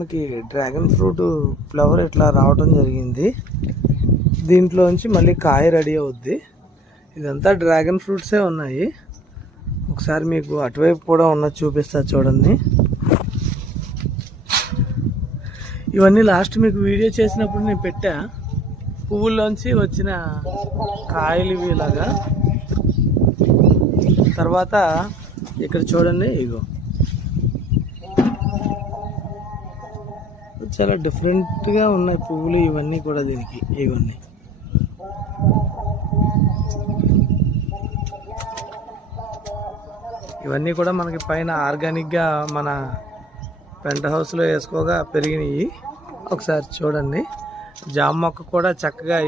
మనకి dragon fruit flower ఇట్లా రావడం జరిగింది. దీంట్లోంచి మళ్ళీ కాయ రెడీ అవుద్ది. ఇదంతా డ్రాగన్ ఫ్రూట్సే ఉన్నాయి. ఒకసారి మీకు అటువైపు కూడా ఉన్నది చూపిస్తా చూడండి. ఇవన్నీ లాస్ట్ మీకు వీడియో చేసినప్పుడు నేను పెట్టా. పువ్వుల్లోంచి వచ్చిన కాయలు ఇవి ఇలాగా. తర్వాత ఇక్కడ చూడండి, ఇగో చాలా డిఫరెంట్గా ఉన్నాయి పువ్వులు ఇవన్నీ కూడా. దీనికి ఇవన్నీ కూడా మనకి పైన ఆర్గానిక్గా మన పెంట్ హౌస్లో వేసుకోగా పెరిగినాయి. ఒకసారి చూడండి. జామ మొక్క కూడా చక్కగా